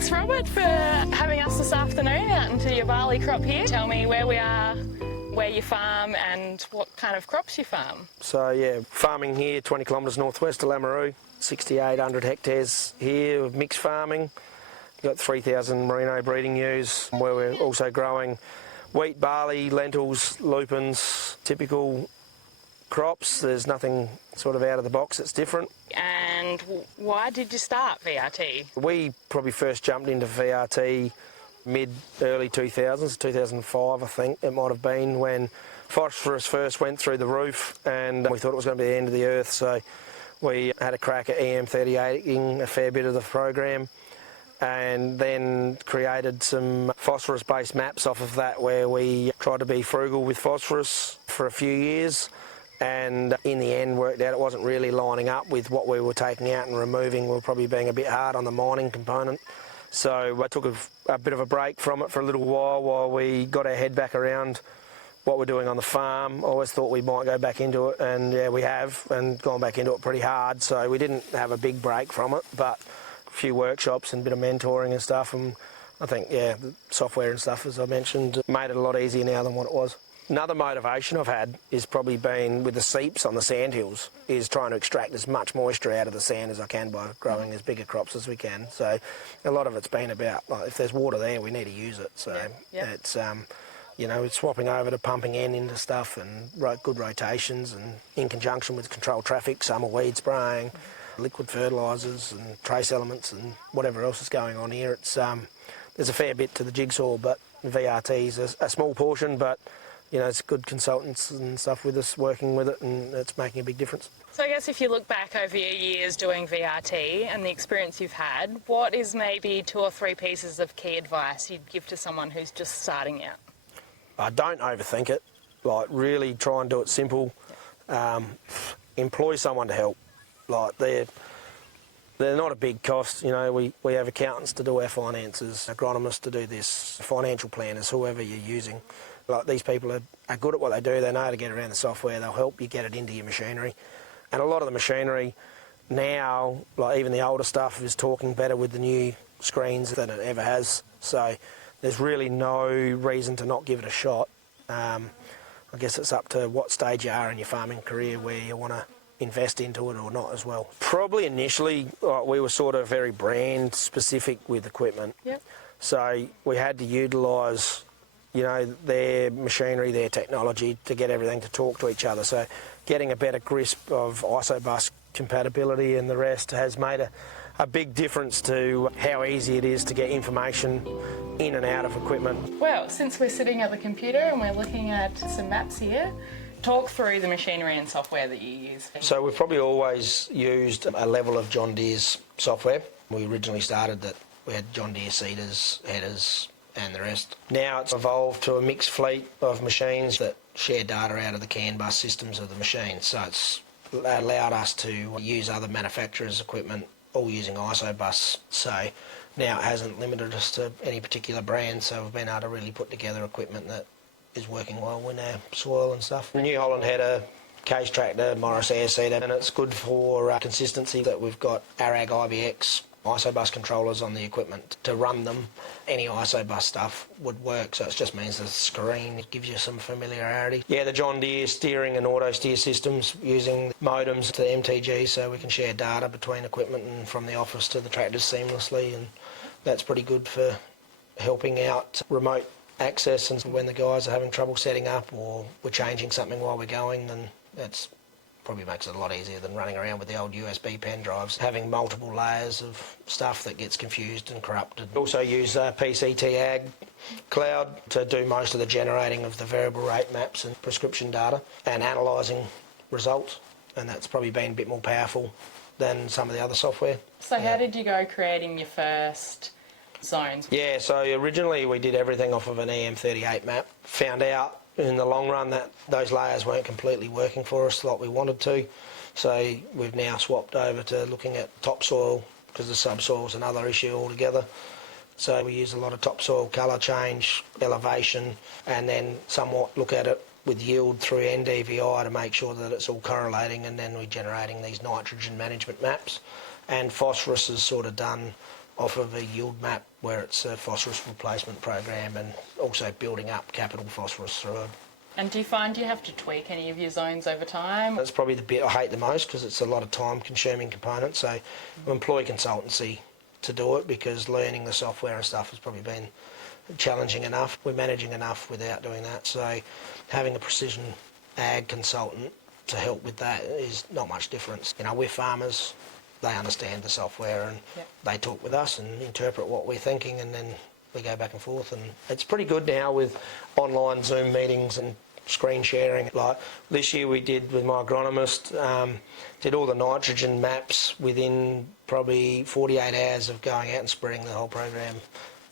Thanks, Robert, for having us this afternoon out into your barley crop here. Tell me where we are, where you farm and what kind of crops you farm. So yeah, farming here 20 kilometres northwest of Lameroo, 6,800 hectares here of mixed farming. We've got 3,000 merino breeding ewes where we're also growing wheat, barley, lentils, lupins, typical crops. There's nothing sort of out of the box that's different. And why did you start VRT? We probably first jumped into VRT mid-early 2000s, 2005 I think it might have been, when phosphorus first went through the roof and we thought it was going to be the end of the earth, so we had a crack at EM38ing a fair bit of the program and then created some phosphorus-based maps off of that where we tried to be frugal with phosphorus for a few years, and in the end worked out it wasn't really lining up with what we were taking out and removing. We were probably being a bit hard on the mining component. So I took a bit of a break from it for a little while we got our head back around what we're doing on the farm. I always thought we might go back into it, and yeah, we have, and gone back into it pretty hard. So we didn't have a big break from it, but a few workshops and a bit of mentoring and stuff, and I think, yeah, the software and stuff, as I mentioned, made it a lot easier now than what it was. Another motivation I've had is probably been with the seeps on the sandhills, is trying to extract as much moisture out of the sand as I can by growing as bigger crops as we can. So a lot of it's been about, like, if there's water there, we need to use it. So it's, you know, it's swapping over to pumping N into stuff and good rotations, and in conjunction with controlled traffic, summer weed spraying, liquid fertilisers and trace elements and whatever else is going on here. It's there's a fair bit to the jigsaw, but VRT is a small portion, but you know, it's good consultants and stuff with us working with it, and it's making a big difference. So I guess if you look back over your years doing VRT and the experience you've had, what is maybe 2 or 3 pieces of key advice you'd give to someone who's just starting out? Don't overthink it. Like, really try and do it simple. Employ someone to help. Like, they're not a big cost. You know, we have accountants to do our finances, agronomists to do this, financial planners, whoever you're using. Like, these people are good at what they do. They know how to get around the software. They'll help you get it into your machinery. And a lot of the machinery now, like even the older stuff, is talking better with the new screens than it ever has. So there's really no reason to not give it a shot. I guess it's up to what stage you are in your farming career where you want to invest into it or not as well. Probably initially, we were sort of very brand specific with equipment. Yep. So we had to utilise, you know, their machinery, their technology to get everything to talk to each other. So getting a better grasp of isobus compatibility and the rest has made a big difference to how easy it is to get information in and out of equipment. Well, since we're sitting at the computer and we're looking at some maps here, talk through the machinery and software that you use. So we've probably always used a level of John Deere's software. We originally started that we had John Deere seeders, headers and the rest. Now it's evolved to a mixed fleet of machines that share data out of the CAN bus systems of the machine. So it's allowed us to use other manufacturers' equipment, all using isobus. So now it hasn't limited us to any particular brand, so we've been able to really put together equipment that is working well in our soil and stuff. New Holland header, case tractor, Morris air seeder, and it's good for consistency that we've got Arag IBX isobus controllers on the equipment to run them. Any isobus stuff would work, so it just means the screen gives you some familiarity. Yeah, the John Deere steering and auto steer systems using modems to MTG, so we can share data between equipment and from the office to the tractors seamlessly, and that's pretty good for helping out remote access. And when the guys are having trouble setting up or we're changing something while we're going, then that's probably makes it a lot easier than running around with the old USB pen drives, having multiple layers of stuff that gets confused and corrupted. Also use PCT Ag Cloud to do most of the generating of the variable rate maps and prescription data and analysing results, and that's probably been a bit more powerful than some of the other software. So how did you go creating your first zones? Yeah, so originally we did everything off of an EM38 map. Found out in the long run that those layers weren't completely working for us like we wanted to, so we've now swapped over to looking at topsoil, because the subsoil is another issue altogether. So we use a lot of topsoil colour change, elevation, and then somewhat look at it with yield through NDVI to make sure that it's all correlating, and then we're generating these nitrogen management maps. And phosphorus is sort of done off of a yield map where it's a phosphorus replacement program and also building up capital phosphorus through it. And do you find you have to tweak any of your zones over time? That's probably the bit I hate the most because it's a lot of time consuming component, so we employ consultancy to do it because learning the software and stuff has probably been challenging enough. We're managing enough without doing that, so having a precision ag consultant to help with that is not much difference. You know, we're farmers, they understand the software and they talk with us and interpret what we're thinking, and then we go back and forth. And it's pretty good now with online Zoom meetings and screen sharing. Like this year we did with my agronomist, did all the nitrogen maps within probably 48 hours of going out and spreading the whole program,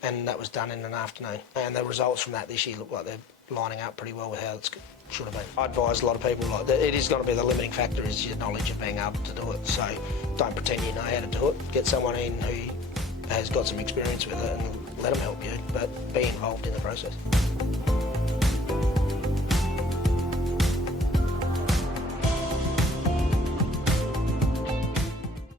and that was done in an afternoon. And the results from that this year look like they're lining up pretty well with how it's should have been. I advise a lot of people like that it is going to be the limiting factor is your knowledge of being able to do it. So don't pretend you know how to do it. Get someone in who has got some experience with it and let them help you, but be involved in the process.